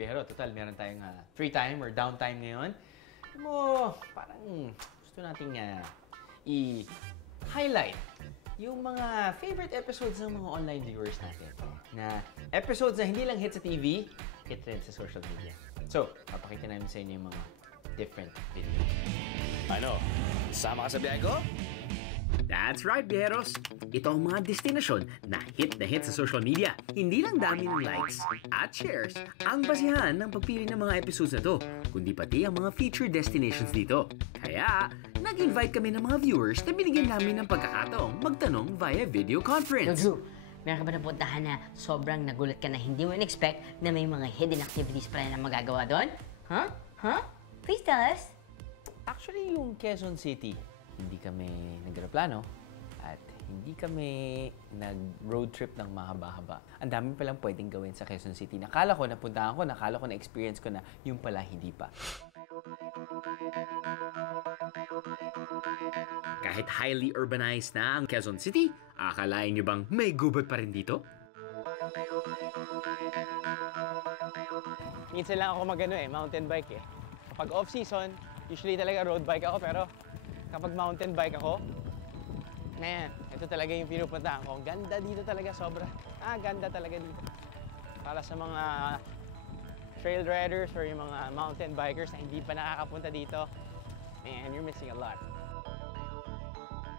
biyahero. Total, meron tayong free time or downtime ngayon. Parang gusto nating i-highlight yung mga favorite episodes ng mga online viewers natin. Na episodes na hindi lang hit sa TV, hit rin sa social media. So, papakita namin sa inyo yung mga different videos. Ano? Sama ka sa biyahe ko? That's right, biyeros! Ito ang mga destinasyon na hit sa social media. Hindi lang dami ng likes at shares ang basihan ng pagpili ng mga episodes na to, kundi pati ang mga featured destinations dito. Kaya, nag-invite kami ng mga viewers na binigyan namin ng pagkakataong magtanong via video conference. Drew, meron ka ba napuntahan na sobrang nagulat ka na hindi mo in-expect na may mga hidden activities pala na magagawa doon? Huh? Huh? Please tell us. Actually, yung Quezon City, hindi kami nag-aeroplano at hindi kami nag-road trip ng mahaba-haba. Ang dami palang pwedeng gawin sa Quezon City. Nakala ko, napuntahan ko, nakala ko, na-experience ko na, yung pala hindi pa. Kahit highly urbanized na ang Quezon City, akalain nyo bang may gubat pa rin dito? Minsan lang ako mountain bike eh. Kapag off-season, usually talaga road bike ako, pero kapag mountain bike ako, man, ito talaga yung pinupuntahan ko. Ganda dito talaga, sobra. Ganda talaga dito. Para sa mga trail riders or yung mga mountain bikers na hindi pa nakakapunta dito, man, you're missing a lot.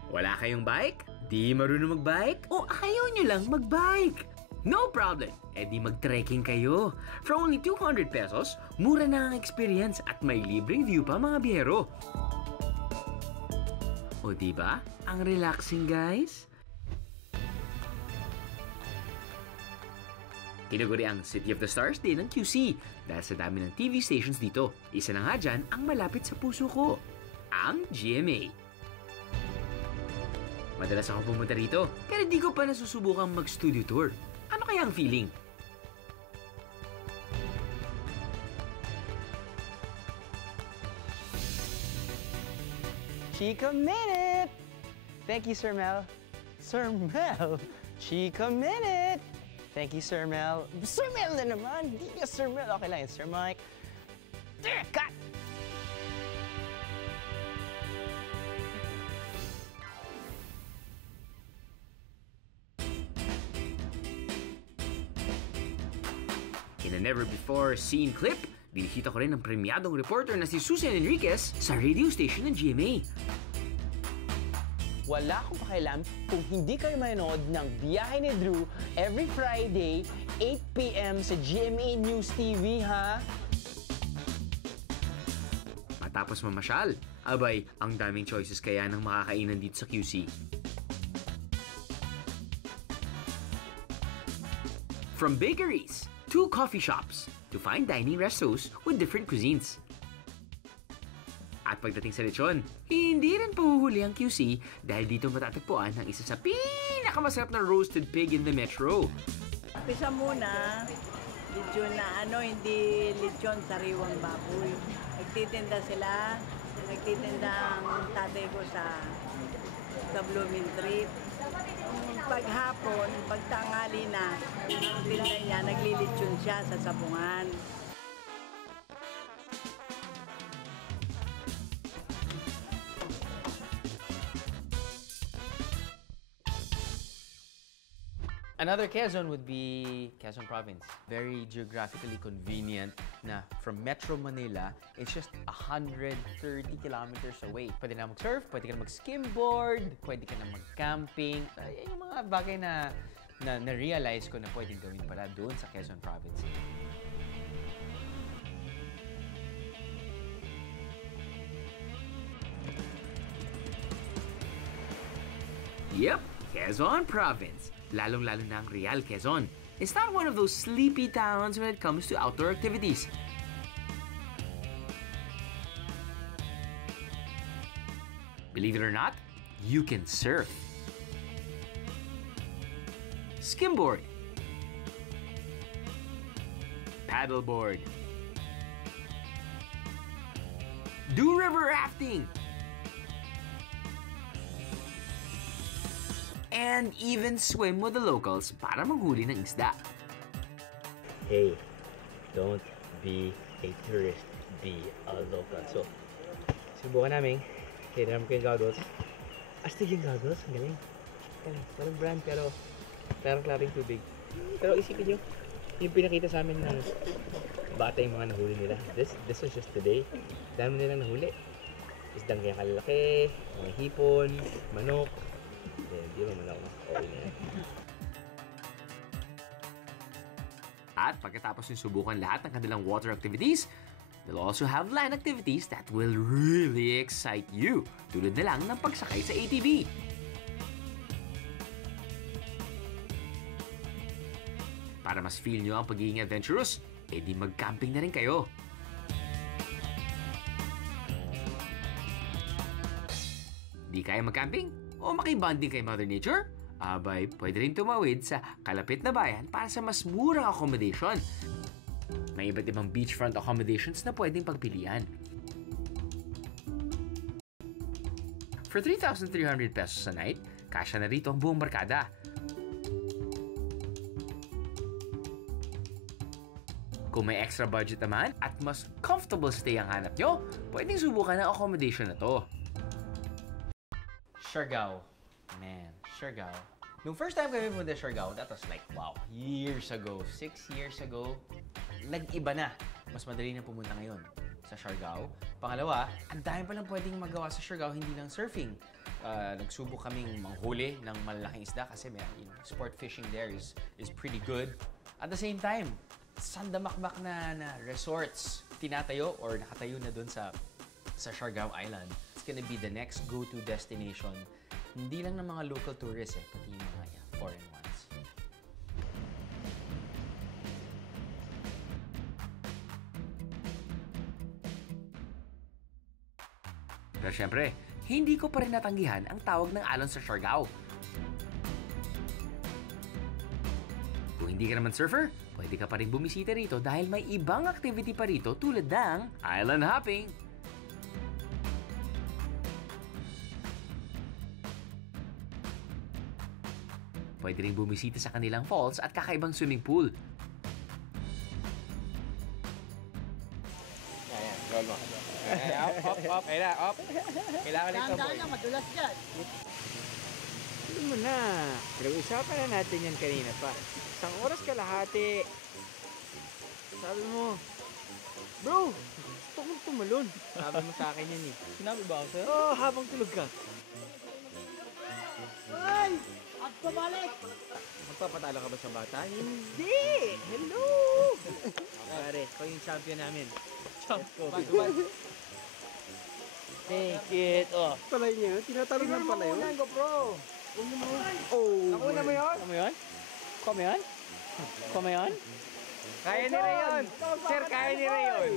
Wala kayong bike? Di marunong magbike? O ayaw nyo lang magbike? No problem! E di mag-trekking kayo. For only 200 pesos, mura na ang experience at may libreng view pa mga biyero. O diba? Ang relaxing, guys. Tinaguri ang City of the Stars din ng QC dahil sa dami ng TV stations dito. Isa na nga dyan ang malapit sa puso ko, ang GMA. Madalas ako pumunta rito pero di ko pa nasusubukang mag-studio tour. Ano kaya ang feeling? Chica Minute! Thank you, Sir Mel. Sir Mel! Chica Minute! Thank you, Sir Mel. Sir Mel na naman! Hindi ka Sir Mel. Okay lang yun, Sir Mike. Cut! In a never-before-seen clip, binisita ko rin ang premyadong reporter na si Susan Enriquez sa radio station ng GMA. Wala akong pakialam kung hindi kayo manonood ng Biyahe ni Drew every Friday, 8 p.m. sa GMA News TV, ha? Matapos mamasyal, abay, ang daming choices kaya ng makakainan dito sa QC. From bakeries to coffee shops to fine dining restos with different cuisines. At pagdating sa lechon, hindi rin pahuhuli ang QC dahil dito matatagpuan ang isa sa pinakamasarap na roasted pig in the metro. Pisa muna, lechon na hindi lechon sariwang baboy. Nagtitinda sila, nagtitinda ang tatay ko sa Blooming Treat. Paghapon, pagtanghali na, tinda niya, naglilitsyon siya sa sabungan. Another Quezon would be Quezon Province. Very geographically convenient na from Metro Manila, it's just 130 kilometers away. Pwede na mag-surf, pwede ka na mag-skimboard, pwede ka na mag-camping. Yan yung mga bagay na na-realize ko na pwedeng gawin pala doon sa Quezon Province. Yep, Quezon Province. Lalong-lalo na ang Real Quezon. It's not one of those sleepy towns when it comes to outdoor activities. Believe it or not, you can surf, skimboard, paddleboard, do river rafting, and even swim with the locals para manghuli ng isda. Hey, don't be a tourist, be a local. So, subukan namin. Hinam ko yung goggles. Astig yung goggles. Ang galing. Galing. Walang brand pero clarong tubig. Pero isipin nyo, yung pinakita sa amin ng bata yung mga nahuli nila. This was just today. Dami nilang nahuli. Isdang kaya kalalaki, mga hipon, manok. Hindi ba manok? Okay na yan. At pagkatapos yung subukan lahat ng kanilang water activities, they'll also have land activities that will really excite you, tulad na lang ng pagsakay sa ATV. Para mas feel nyo ang pagiging adventurous, edi mag-camping na rin kayo. Di kaya mag-camping? O makibanding kay Mother Nature? Abay, pwede rin tumawid sa kalapit na bayan para sa mas murang accommodation. May iba't ibang beachfront accommodations na pwedeng pagpilian. For 3,300 pesos a night, kasya na rito ang buong barkada. Kung may extra budget naman at mas comfortable stay ang hanap nyo, pwedeng subukan ang accommodation na to. Siargao. Man, Siargao. Nung first time kami punta sa Siargao, that was like, wow, years ago, 6 years ago, nag-iba na. Mas madali na pumunta ngayon sa Siargao. Pangalawa, ang dami palang pwedeng magawa sa Siargao, hindi lang surfing. Nagsubok kaming manghuli ng malalaking isda kasi sport fishing there is pretty good. At the same time, sandamakmak na resorts tinatayo or nakatayo na dun sa Siargao Island. It's gonna be the next go-to destination. Hindi lang ng mga local tourists pati yung mga foreign ones. Pero syempre, hindi ko pa rin natanggihan ang tawag ng alon sa Siargao. Kung hindi ka naman surfer, pwede ka pa rin bumisita rito dahil may ibang activity pa rito tulad ng island hopping. Pwede rin bumisita sa kanilang falls at kakaibang swimming pool. Ayan, roll mo. Up. Ayun na, up. Kailangan nito, boy. Lang, madulas dyan. Alam mo na, pinag-usapan na natin yan kanina pa. Isang oras kalahati. Sabi mo, bro, gusto kong tumalon. Sabi mo sa akin yan eh. Sinabi ba ako sa'yo? Oo, habang tulog ka. Ay! At pabalik! Magpapatalo ka ba sa bata? Hindi! Hello! Pare, ikaw yung champion namin. Champion. Take it off. Palay niya, tinatalon lang pala yun. Go pro. Oh, Nakuha mo yun? Kamo yun? Kamo yun? Kamo yun? Kaya ni Rayon! Sir, kaya ni Rayon!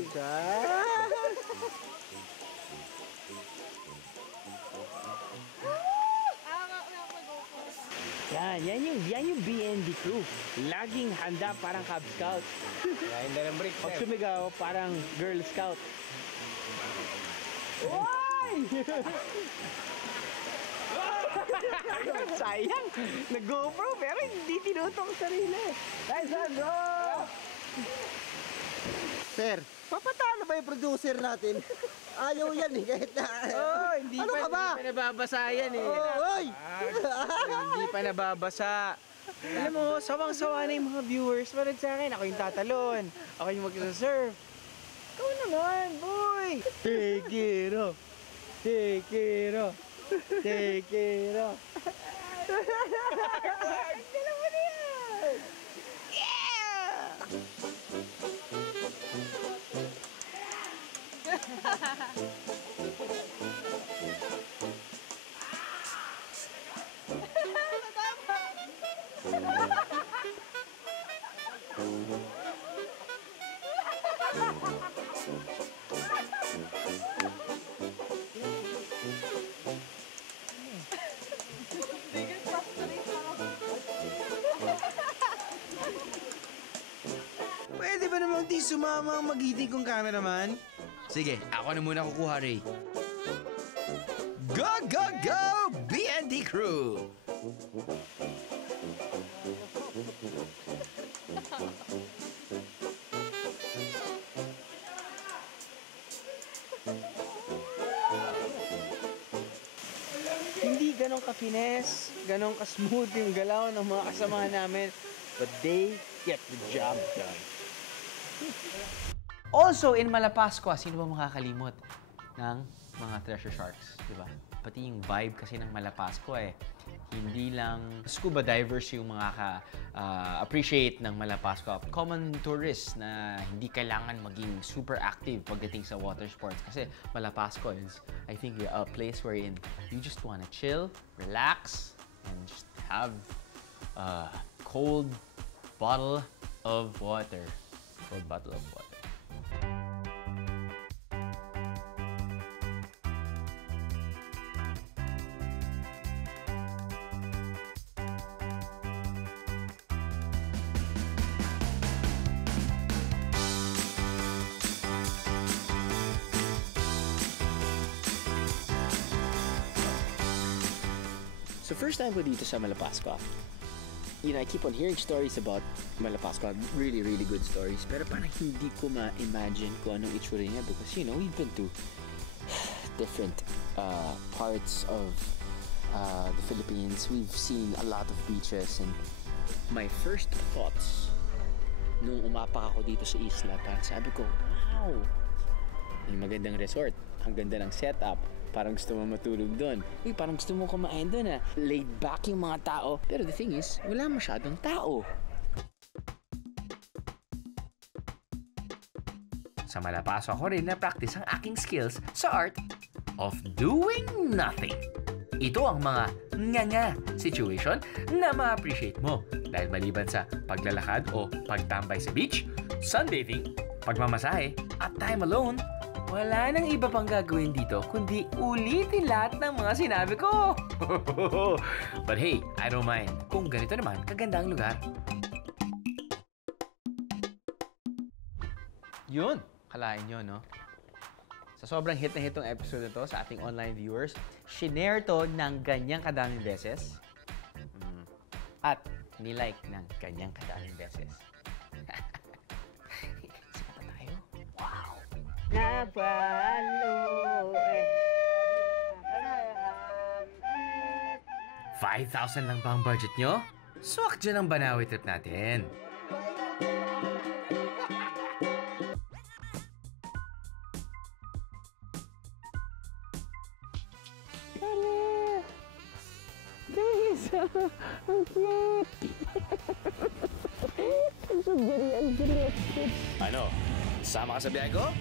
Yan yung BND crew. Laging handa parang Cub Scout. Handa ng break. Pag sumigaw, parang Girl Scout. Oy! Sayang! Nag-GoPro pero hindi tinutong sarili. Nice one, bro! Sir, papatalo ba yung producer natin? Ayaw yan eh, kahit na... Oh, hindi Ano pa, ka ba? hindi pa nababasa yan eh. Oy! Hindi pa nababasa. Alam mo, sawang-sawa na yung mga viewers. Manood sa akin, ako yung tatalon. Ako yung mag-serve. Ikaw naman, boy! Take it off! Take it off! Take it off! Dala mo na yan! Yeah! Pwede ba namang di sumama ang magiting kong cameraman? Sige, ako na muna kukuha, Ray. Go, go, go! BND Crew! ganong ka-finesse, ganong ka-smooth yung galaw ng mga kasamahan namin. But they get the job done. Also, in Malapascua, sino ba makakalimot ng mga treasure sharks, di ba? Pati yung vibe kasi ng Malapascua hindi lang scuba divers yung appreciate ng Malapascua. Common tourists na hindi kailangan maging super active pagdating sa water sports. Kasi Malapascua is, I think, a place wherein you just wanna chill, relax, and just have a cold bottle of water. Cold bottle of water. So first time ko dito sa Malapascua. You know, I keep on hearing stories about Malapascua, really, really good stories. Pero parang hindi ko ma-imagine kung anong itsura niya because, you know, we've been to different parts of the Philippines. We've seen a lot of beaches and my first thoughts nung umapak ako dito sa isla, parang sabi ko, wow! May magandang resort. Ang ganda ng setup. Parang gusto mo matulog doon. Uy, parang gusto mo kumain doon Laid back yung mga tao. Pero the thing is, wala masyadong tao. Sa Malapascua ko rin na-practice ang aking skills sa art of doing nothing. Ito ang mga nga situation na ma-appreciate mo dahil maliban sa paglalakad o pagtambay sa beach, sunbathing, pagmamasahe, at time alone, wala nang iba pang gagawin dito kundi ulitin lahat ng mga sinabi ko. But hey, I don't mind. Kung ganito naman, kaganda ang lugar. Yun, kalain nyo, no? Sa sobrang hit na hit tong episode na to sa ating online viewers, shinare to ng ganyang kadaming beses at nilike ng ganyang kadaming beses. Sika pa tayo? Wow! 5,000 lang ba ang budget nyo? Swak dyan ang Banawi trip natin. Ano? Sama ka sa biyahe ko?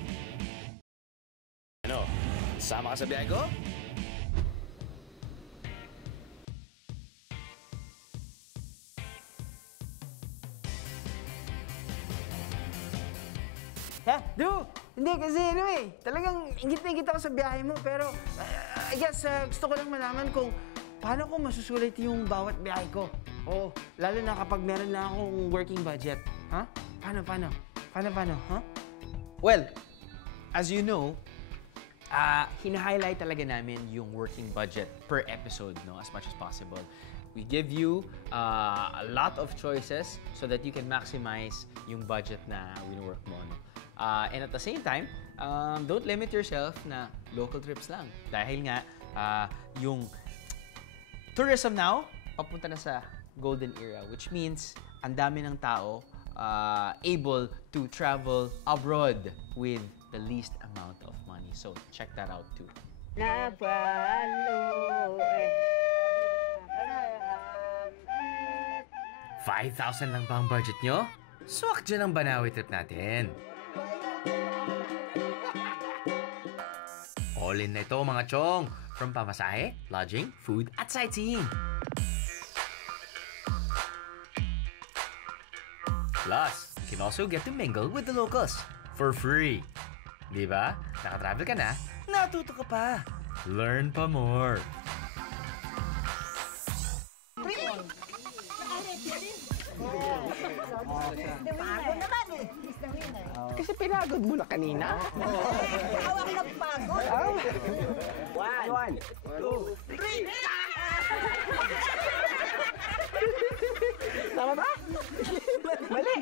Ano? Sama ka sa biyahe ko? Ha? Do! Hindi kasi talagang ingit na ingit ako sa biyahe mo pero I guess gusto ko lang malaman kung paano ko masusulit yung bawat biyahe ko. O lalo na kapag meron na akong working budget. Ha? Paano? Ha? Well, as you know, hina-highlight talaga namin yung working budget per episode, no, as much as possible. We give you a lot of choices so that you can maximize yung budget na wino-work mo, no? And at the same time, don't limit yourself na local trips lang. Dahil nga, yung tourism now, papunta na sa golden era, which means ang dami ng tao able to travel abroad with the least amount of money. So, check that out too. 5,000 lang ba ang budget nyo? Swak dyan ang Banawi trip natin. All in na ito mga chong. From pamasahe, lodging, food, at sightseeing. Plus, you can also get to mingle with the locals for free. Di ba? Nakatravel ka na, natuto ka pa. Learn pa more. Kasi pinagod mo na kanina. Awak na pagod. One, two, three. Tama ba? Mali.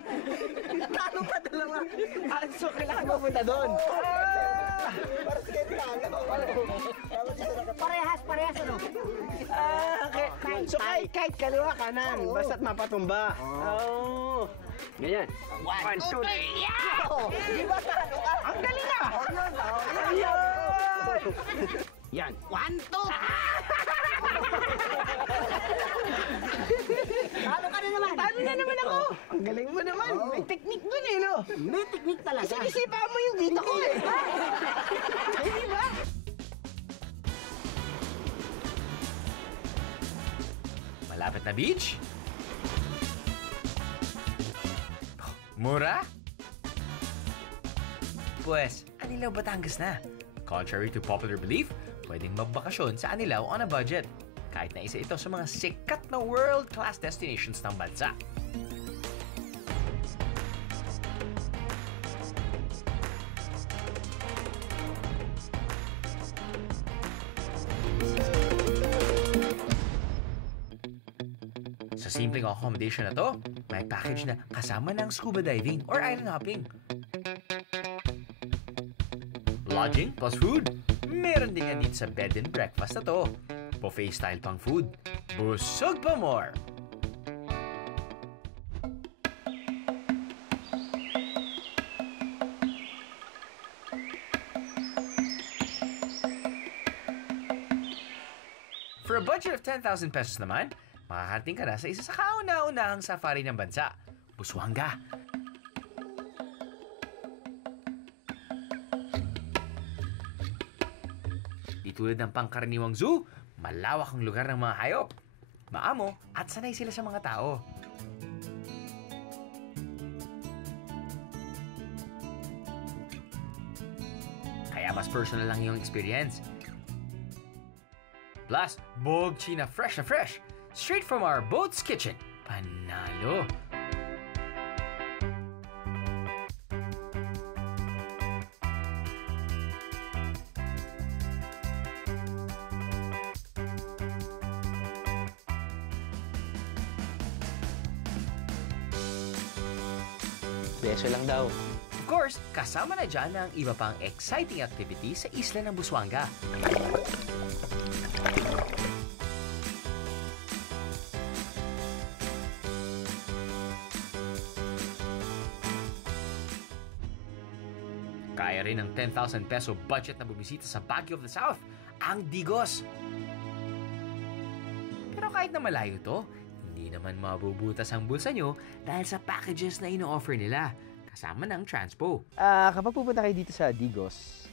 Talo pa dalawa. So, kailangan mo punta doon. Parehas ano? So kahit kaliwa kanan, basta't mapatumba. Oo. Ganyan. 1, 2, 3. Di ba talo ka? Ang galing ah! Yan. 1, 2. Talo ka na naman. Talo na naman ako! Ang galing mo naman. May technique dun eh, no? May teknik talaga. Sinisipa mo yung dito ko eh. Hindi ba? Malapit na beach? Mura? Pues, Anilaw, Batangas na. Contrary to popular belief, pwedeng magbakasyon sa Anilaw on a budget. Kahit na isa ito sa mga sikat na world-class destinations ng bansa. Sa simpleng accommodation na to, may package na kasama ng scuba diving or island hopping. Lodging plus food. Meron din yan dito sa bed and breakfast na to. Buffet style pang food. Busog pa more! For a budget of 10,000 pesos naman, makakarating ka na sa isa sa kauna-unahang safari ng bansa, Busuanga. Di tulad ng pangkaraniwang zoo, malawak ang lugar ng mga hayop. Maamo at sanay sila sa mga tao. Kaya mas personal lang yung experience. Plus, bog china fresh na fresh. Straight from our boat's kitchen. Panalo! Beso lang daw. Of course, kasama na dyan ang iba pang exciting activities sa isla ng Busuanga. Kaya rin ng 10,000 peso budget na bumisita sa Baguio of the South, ang Digos. Pero kahit na malayo to, hindi naman mabubutas ang bulsa nyo dahil sa packages na ino-offer nila, kasama ng transpo. Kapag pupunta kayo dito sa Digos,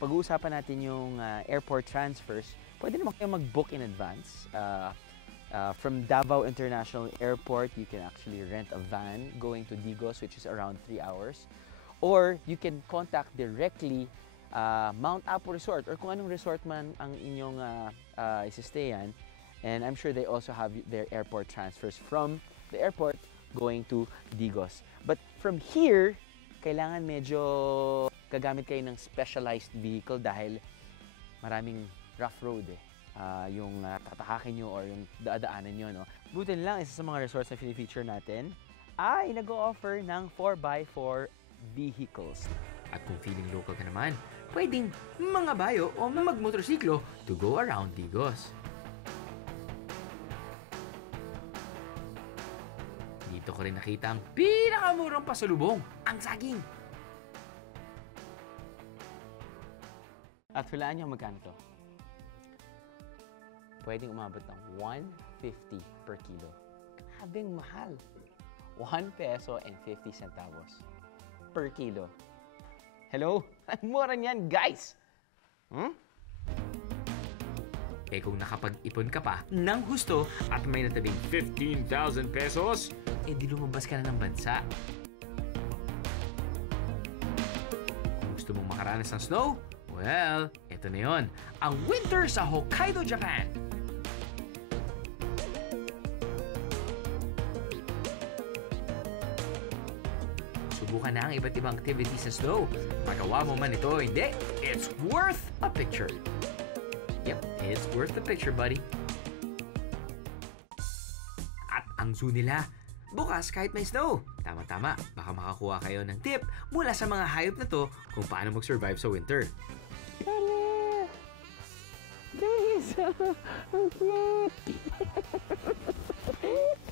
pag-uusapan natin yung airport transfers, pwede naman kayo mag-book in advance. From Davao International Airport, you can actually rent a van going to Digos, which is around 3 hours. Or you can contact directly Mount Apo Resort or kung anong resort man ang inyong isistayan. And I'm sure they also have their airport transfers from the airport going to Digos. But from here, kailangan medyo gagamit kayo ng specialized vehicle dahil maraming rough road eh. Yung tatahakin nyo or yung daadaanan nyo, no? Buti lang, isa sa mga resorts na feature natin ay nag-o-offer ng 4x4 vehicles. At kung feeling local ka naman, pwedeng mga bayo o magmotorsiklo to go around Digos. Dito ko rin nakita ang pinakamurang pasalubong, ang saging. At hulaan nyo magkano to? Pwedeng umabot ng 150 per kilo. Grabing mahal. 1 peso and 50 centavos per kilo. Hello? Ang mura niyan, guys! Eh kung nakapag-ipon ka pa ng gusto at may natabing 15,000 pesos, eh di lumabas ka na ng bansa. Kung gusto mong makaranas ng snow, well, eto na yon, ang winter sa Hokkaido, Japan. Subukan na ang iba't ibang activities sa snow. Magawa mo man ito o hindi, it's worth a picture. Yep, it's worth the picture, buddy. At ang zoo nila, bukas kahit may snow. Tama-tama, baka makakuha kayo ng tip mula sa mga hayop na to kung paano mag-survive sa winter. Tingisa! Ang cute!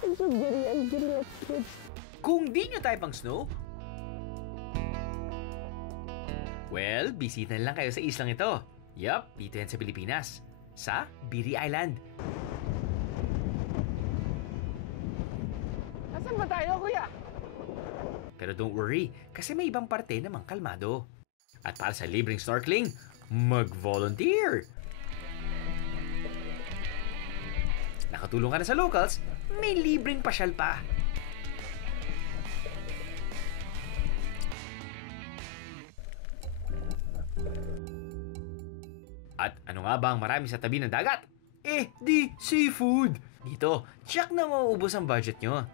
Ang so giri, ang cute. Kung di nyo type ang snow, well, bisita lang kayo sa islang ito. Yup, dito yan sa Pilipinas. Sa Biri Island. Nasaan ba tayo, kuya? Pero don't worry, kasi may ibang parte namang kalmado. At para sa libreng snorkeling, mag-volunteer! Nakatulong ka na sa locals, may libreng pasyal pa. At ano nga ba ang marami sa tabi ng dagat? Eh, di seafood! Dito, check na mauubos ang budget nyo.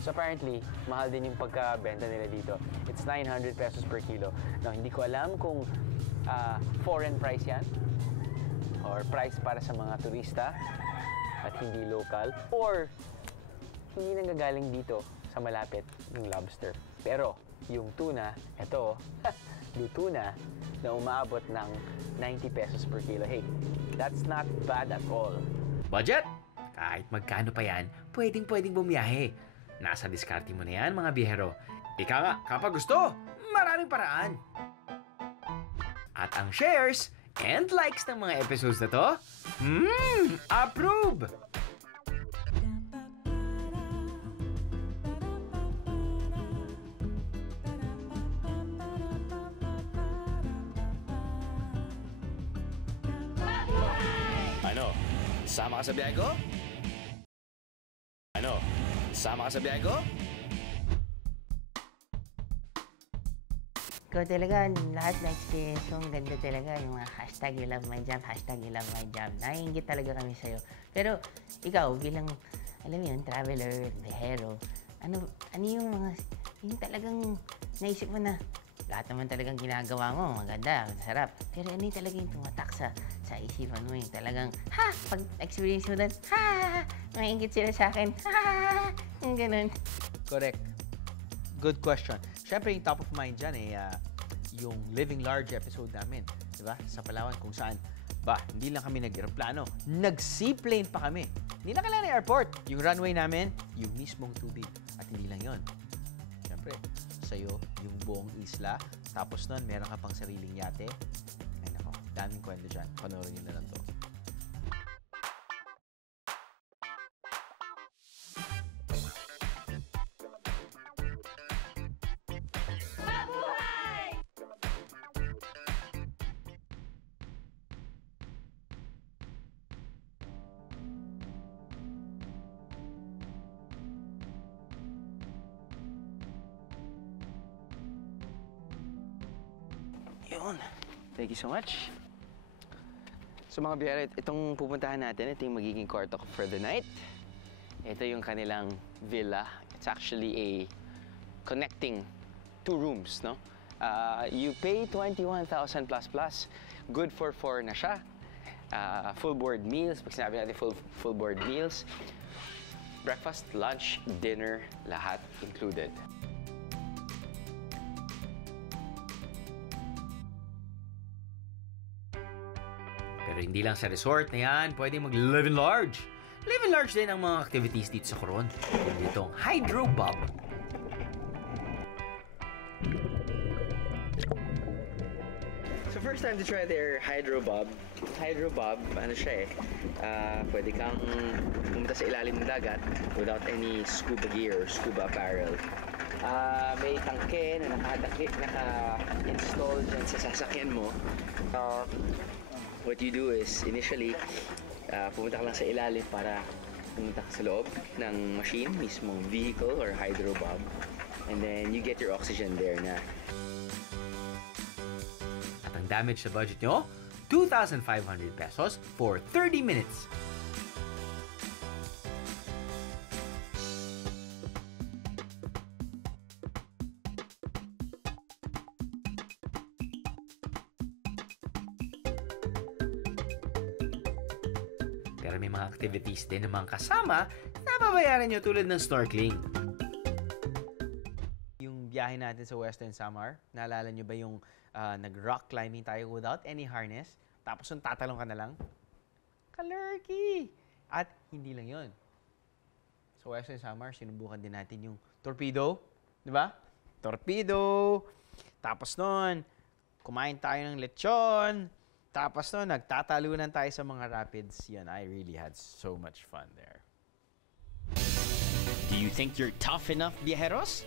So apparently, mahal din yung pagkabenta nila dito. It's 900 pesos per kilo. Now, hindi ko alam kung foreign price yan or price para sa mga turista at hindi local or hindi nanggagaling dito sa malapit yung lobster. Pero yung tuna, ito, luto na umaabot ng 90 pesos per kilo. Hey, that's not bad at all. Budget? Kahit magkano pa yan, pwedeng bumiyahe. Nasa diskarte mo na yan, mga biyahero. Ika nga, kapag gusto, maraming paraan. At ang shares and likes ng mga episodes na to, approve! Ano? Sama ka sa biyahe ko? Ano? Sama ka sa biyahe ko? Ikaw talaga, lahat na experience ko, ang ganda talaga. Yung mga hashtag you love my job, hashtag you love my job. Naiingit talaga kami sa'yo. Pero ikaw, bilang, alam mo yun, traveler, bihero, ano yung mga, yung talagang naisip mo na, lahat naman talagang ginagawa mo, maganda, masarap. Pero ano yung talaga yung tumatak sa isipan mo, yung talagang, pag experience mo doon, naiingit sila sa akin, yung ganun. Correct. Good question. Siyempre, yung top of mind dyan yung Living Large episode namin. Diba? Sa Palawan, kung saan, hindi lang kami nag-aeroplano. Nag-seaplane pa kami. Hindi na kailangan ng airport. Yung runway namin, yung mismong tubig. At hindi lang yon. Siyempre, sa'yo, yung buong isla. Tapos nun, meron ka pang sariling yate. Ay nako, daming kwento dyan. Panoorin nyo na lang to. Yun. Thank you so much. So mga biyahero, itong pupuntahan natin, ito yung magiging kwarto ko for the night. Ito yung kanilang villa. It's actually a connecting 2 rooms, no? You pay 21,000 plus. Good for 4 na siya. Full board meals. Pag sinabi natin full board meals, breakfast, lunch, dinner, lahat included. Pero hindi lang sa resort na yan, pwedeng mag-live in large. Live in large din ang mga activities dito sa Coron. Yung itong Hydro Bob. So first time to try their Hydro Bob. Hydro Bob, ano siya pwede kang pumunta sa ilalim ng dagat without any scuba gear or scuba apparel. May tangke na naka-install dyan sa sasakyan mo. What you do is, initially, pumunta ka lang sa ilalim para pumunta ka sa loob ng machine, mismong vehicle or Hydro Bob. And then, you get your oxygen there na. At ang damage sa budget nyo, 2,500 pesos for 30 minutes. Pero may mga activities din namang kasama na babayaran nyo tulad ng snorkeling. biyahe natin sa Western Samar. Naalala nyo ba yung nag-rock climbing tayo without any harness? Tapos yung tatalong ka na lang? Kalurky! At hindi lang yon. Sa Western Samar, sinubukan din natin yung torpedo. Di ba? Torpedo! Tapos nun, kumain tayo ng lechon. Tapos nun, nagtatalunan tayo sa mga rapids. Yan, I really had so much fun there. Do you think you're tough enough, viajeros?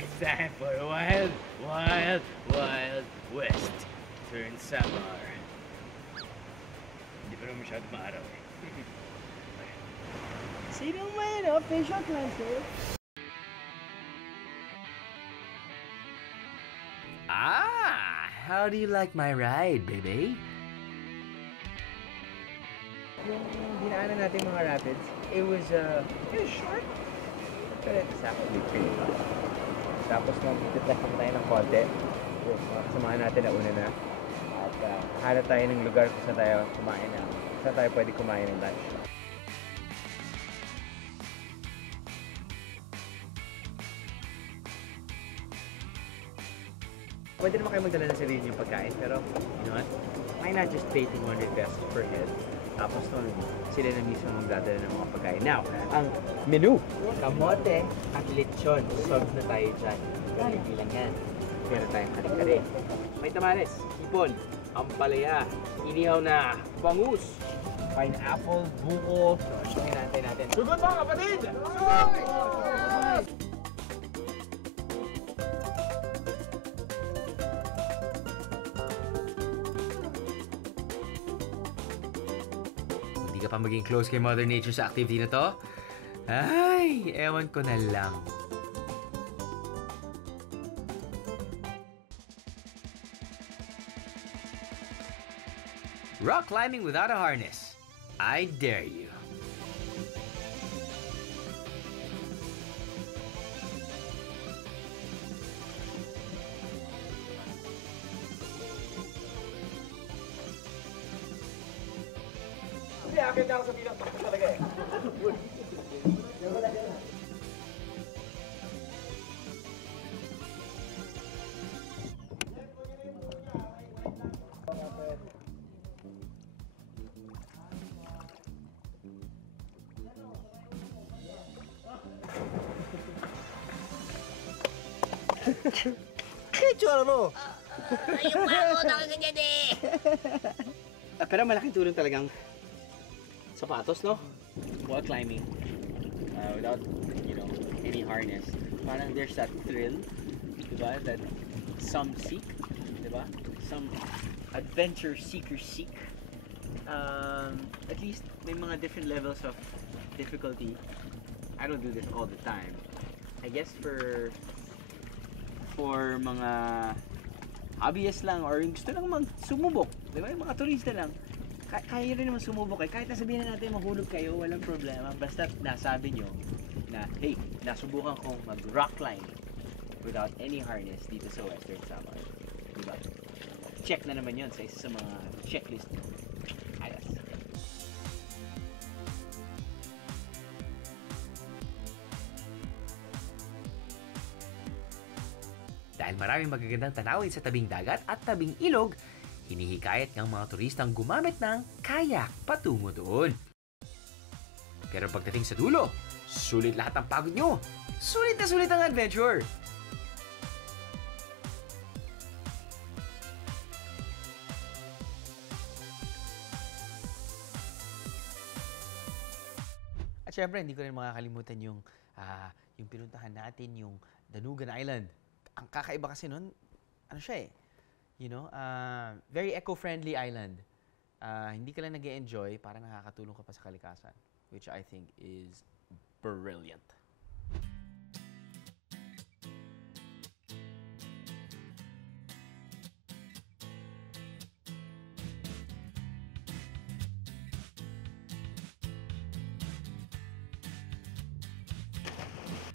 It's time for a wild, wild, wild west. Turn Samar. Hindi pa naman masyado maaraw eh. Sino man, official classes? How do you like my ride, baby? Yung dinaanan natin mga rapids, it was short. Pero it was actually pretty fun. Tapos mag-reflect tayo ng konti. Mga kasamahan natin na una na. At hanap tayo ng lugar kung saan tayo kumain na. Saan tayo pwede kumain ng lunch. Pwede naman kayo magdala ng sarili yung pagkain, pero you know what? Why not just pay 200 pesos per head? Tapos nun, sila na mismo magdadala ng mga pagkain. Now, ang menu, kamote at lechon. Solve na tayo dyan. Hindi lang yan. Meron tayong kare-kare. May tamales, hipon, ampalaya, inihaw na bangus, pineapple, buko. So, hinantay natin. Sugod mga kapatid! Hindi ka pa maging close kay Mother Nature sa activity na to? Ay, ewan ko na lang. Rock climbing without a harness. I dare you. Hindi, akin na ako sa bilang talaga eh. Kaya tsura mo! Yung ako, nakaganyan eh! Pero malaking tulong talagang sapatos, no? While climbing. Without, any harness. Parang there's that thrill, diba? That some seek, diba? Some adventure seekers seek. At least may mga different levels of difficulty. I don't do this all the time. I guess for mga hobbyists lang or yung gusto lang sumubok, di ba? Yung mga turista lang, kaya rin naman sumubok eh. Kahit nasabihin na natin mahulog kayo, walang problema. Basta nasabi nyo na, hey, nasubukan kong mag-rock climb without any harness dito sa Western Samar. Diba? Check na naman yun sa isa sa mga checklist. Ayos. Dahil maraming magagandang tanawin sa tabing dagat at tabing ilog, hinihikayat ng mga turistang gumamit ng kayak patungo doon. Pero pagdating sa dulo, sulit lahat ng pagod nyo. Sulit na sulit ang adventure. At syempre, hindi ko rin makakalimutan yung pinuntahan natin, yung Danugan Island. Ang kakaiba kasi nun, ano siya eh, very eco-friendly island. Hindi ka lang nag-e-enjoy, para nakakatulong ka pa sa kalikasan, which I think is brilliant.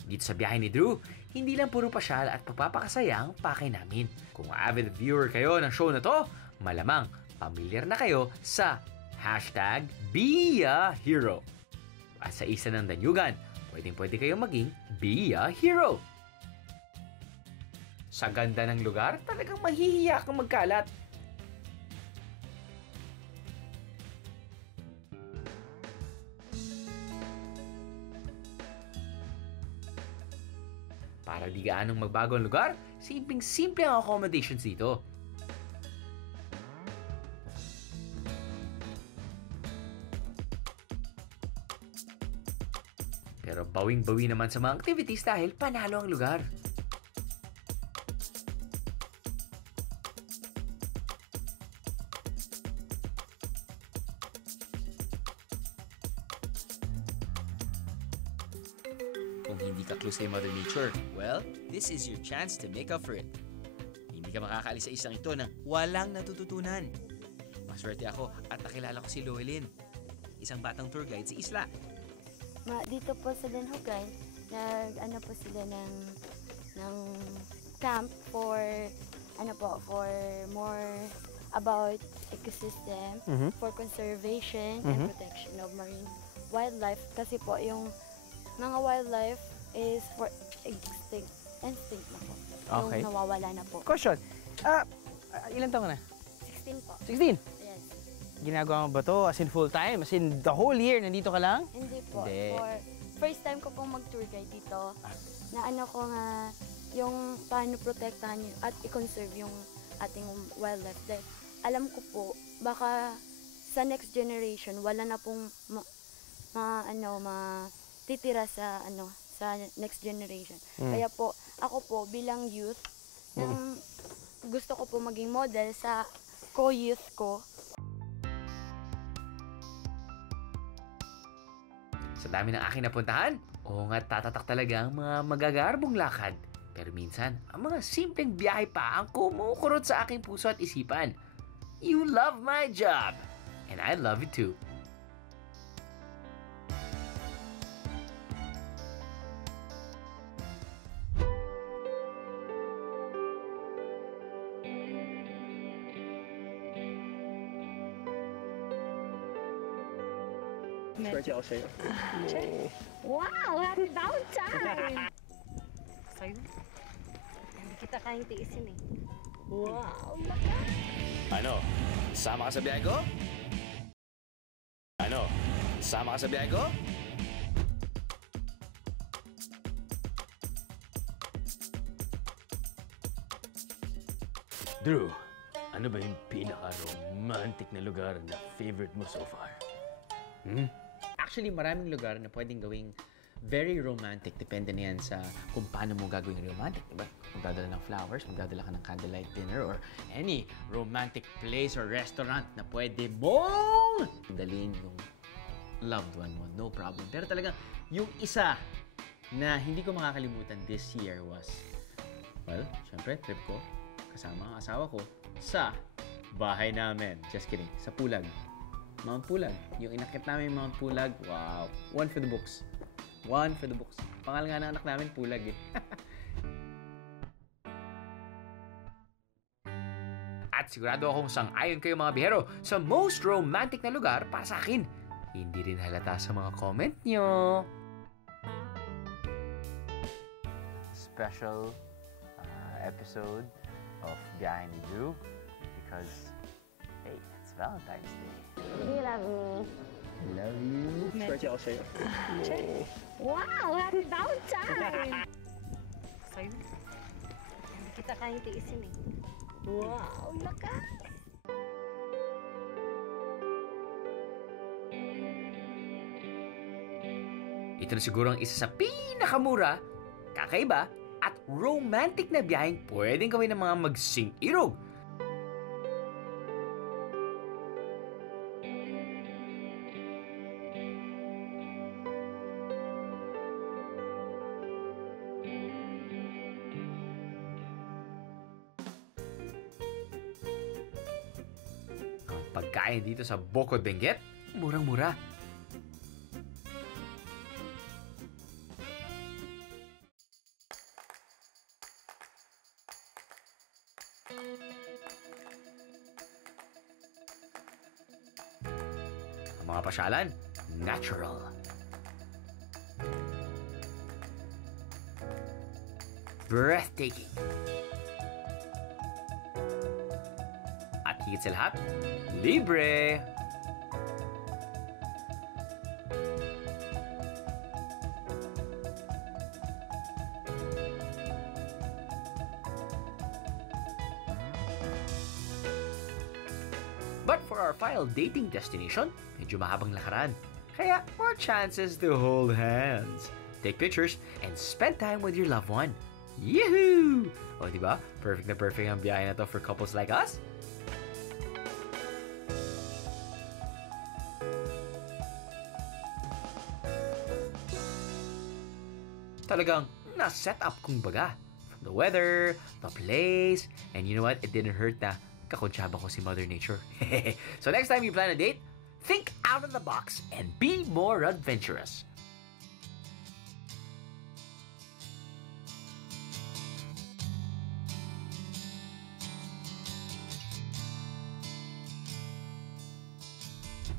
Dito sa biyahe ni Drew, hindi lang puro pasyal at pagpapakasaya ang pakay namin. Kung avid viewer kayo ng show na to, malamang pamilyar na kayo sa #BeAHero. At sa isa ng Danyugan, pwedeng-pwede kayong maging Be a Hero. Sa ganda ng lugar, talagang mahihiya kang magkalat. Para di gaanong magbago ang lugar, simpleng-simple ang accommodations dito. Pero bawing-bawi naman sa mga activities dahil panalo ang lugar. Kung hindi ka close kay Mother Nature, well, this is your chance to make up for it. Hindi ka makakaalis sa isang ito na walang natututunan. Maswerte ako at nakilala ko si Loelyn, isang batang tour guide sa isla. Dito po sa Denhogan, nag-ano po sila ng camp for for more about ecosystem, for conservation and protection of marine wildlife. Kasi po yung mga wildlife is for extinct na po. Okay. Yung nawawala na po. Question. Ilan taon ka na? 16 po. 16? Yes. Ginagawa mo ba to as in full time? As in the whole year nandito ka lang? Hindi po. Hindi. For first time ko pong mag-tour guide dito, na ano ko nga yung paano protektahan yun at i-conserve yung ating wildlife. Dahil alam ko po, baka sa next generation, wala na pong titira sa sa next generation. Kaya po, ako po bilang youth, gusto ko po maging model sa co-youth ko. Sa dami ng aking napuntahan, oo nga tatatak talaga ang mga magagarbong lakad. Pero minsan, ang mga simpleng biyahe pa ang kumukurot sa aking puso at isipan. You love my job! And I love it too. Swerte ako sa'yo. Wow! Happy Valentine! Sa'yo? Hindi kita kayang tiisin eh. Wow! Ano? Sama ka sa biyahe ko? Ano? Sama ka sa biyahe ko? Drew, ano ba yung pinaka-romantic na lugar na favorite mo so far? Actually, maraming lugar na pwedeng gawing very romantic. Depende na yan sa kung paano mo gagawing romantic. Diba? Magdadala ng flowers, magdadala ka ng candlelight dinner, or any romantic place or restaurant na pwede mong dalhin yung loved one mo. No problem. Pero talagang yung isa na hindi ko makakalimutan this year was, well, syempre, trip ko kasama ang asawa ko sa bahay namin. Just kidding. Sa Pulag. Mount Pulag. Yung inakit namin Mount Pulag, wow. One for the books. One for the books. Pangalan nga ng anak namin, Pulag eh. At sigurado akong sang-ayon kayo mga bihero sa most romantic na lugar para sa akin. Hindi rin halata sa mga comment nyo. Special episode of Behind the Drew because, hey, it's Valentine's Day. Do you love me? Love you. Swerte ako sa'yo. Wow! Happy Valentine! Sa'yo? Hindi kita kayang tiisin eh. Wow! Lakas! Ito na siguro ang isa sa pinakamura, kakaiba, at romantic na biyaheng pwedeng gawin ng mga magsing-irog. Ang pagkain dito sa Bocod Benguet, murang-mura. Ang mga pasyalan, natural. breathtaking. At higit sa lahat, libre! But for our final dating destination, medyo mahabang lakaran. Kaya more chances to hold hands, take pictures, and spend time with your loved one. Yehoo! O diba? Perfect na perfect ang biyahe na to for couples like us. Talagang na-set up kumbaga. From the weather, the place, and you know what? It didn't hurt na kakonsyaba ko si Mother Nature. So next time you plan a date, think out of the box and be more adventurous.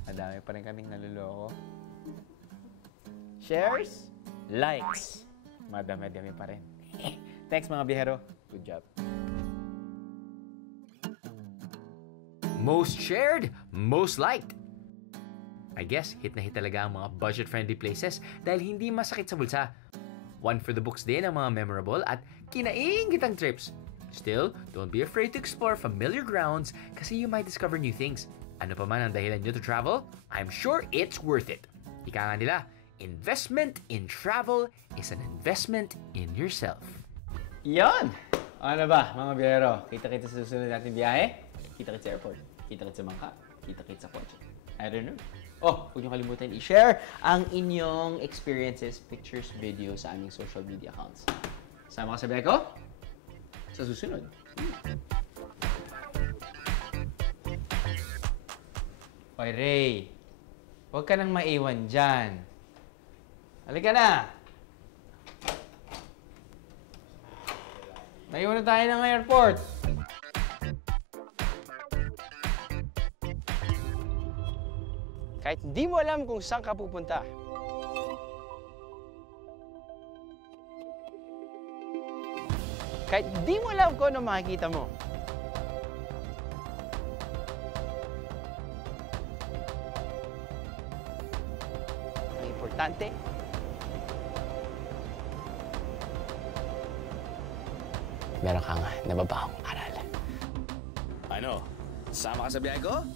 Madami pa rin kaming naluloko. Shares? Likes? Madami-dami pa rin. Thanks mga biyahero. Good job. Most shared, most liked. I guess hit na hit talaga ang mga budget-friendly places dahil hindi masakit sa bulsa. One for the books din ang mga memorable at kinaingitang trips. Still, don't be afraid to explore familiar grounds kasi you might discover new things. Ano pa man ang dahilan nyo to travel, I'm sure it's worth it. Ika nga nila, investment in travel is an investment in yourself. Yon! Ano ba mga biyahero? Kita-kita sa susunod natin biyahe? Kita-kita sa airport. Kita-kita sa bangka. Kita-kita sa kotse. I don't know. Oh, huwag niyo kalimutan i-share ang inyong experiences, pictures, videos sa aming social media accounts. Sama ka sa biyahe ko? Sa susunod. Hoy, Ray. Huwag ka nang maiwan dyan. Halika na! Naiwan na tayo ng airport. Kahit di mo alam kung saan ka pupunta. Kahit di mo alam kung ano makikita mo. Ang importante, meron kang nababahong aral. Ano? Sama ka sa biyahe ko?